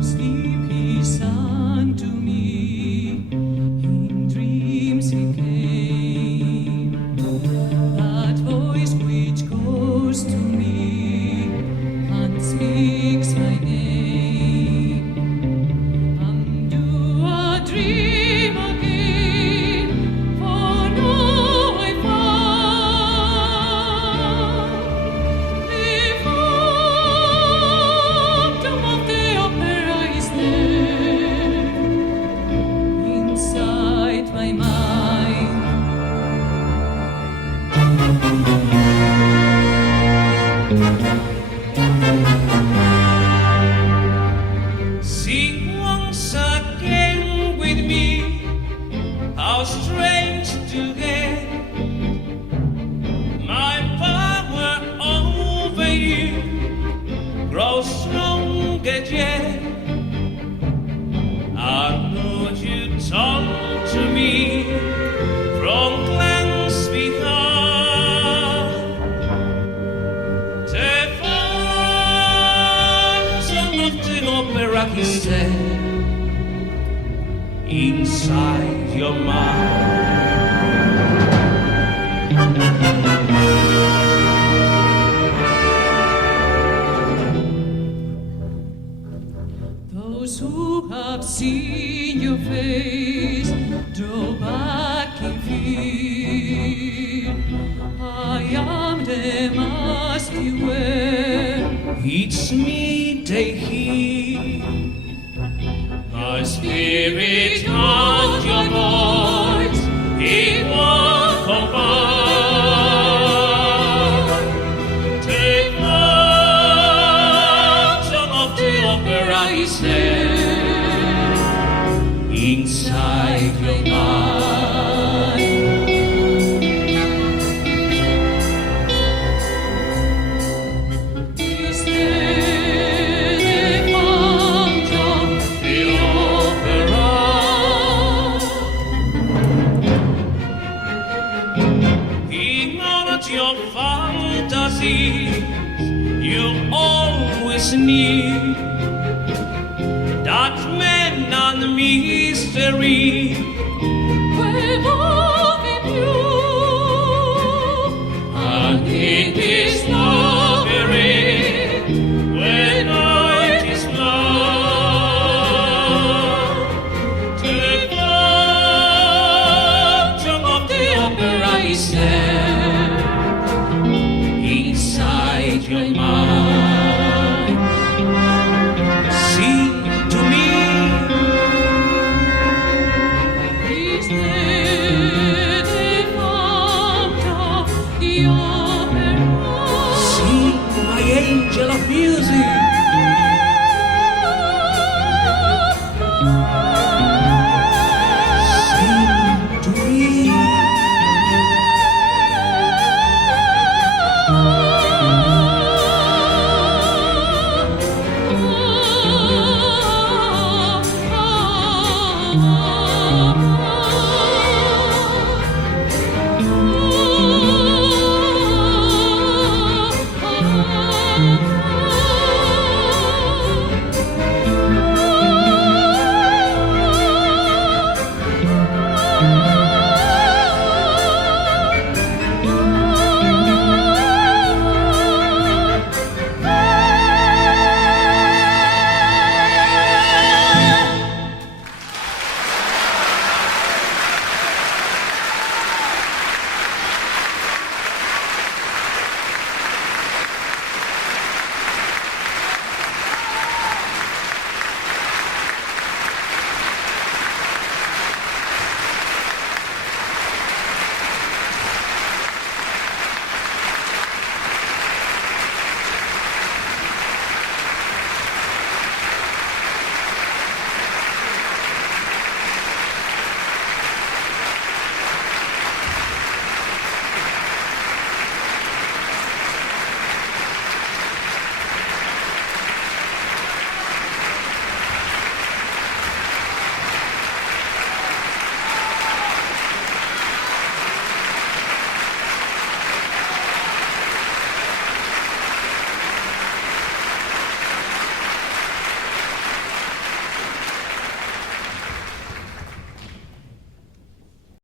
Sleepy son to me, in dreams he came. That voice which goes to me and speaks my name. And do a dream again, for now I found the phantom of the opera is there inside my mind. Sing once again with me, how strange to get my power over you grows stronger yet. I know you talk to me from glance behind. The phantom of the opera is there inside your mind. Those who have seen your face draw back in fear. I am the mask you wear. It's me they hear. My spirit heard your voice. It won't come back. The phantom of the opera is there inside your mind. Is there the phantom, The opera. Ignore your fantasies. You always knew that men and mystery we're walking through, and it is lovely when night is long. The phantom of the opera is there inside your mind. Sing to me. is there the phantom, the opera? Sing, my angel of music. Sing to me. Ah,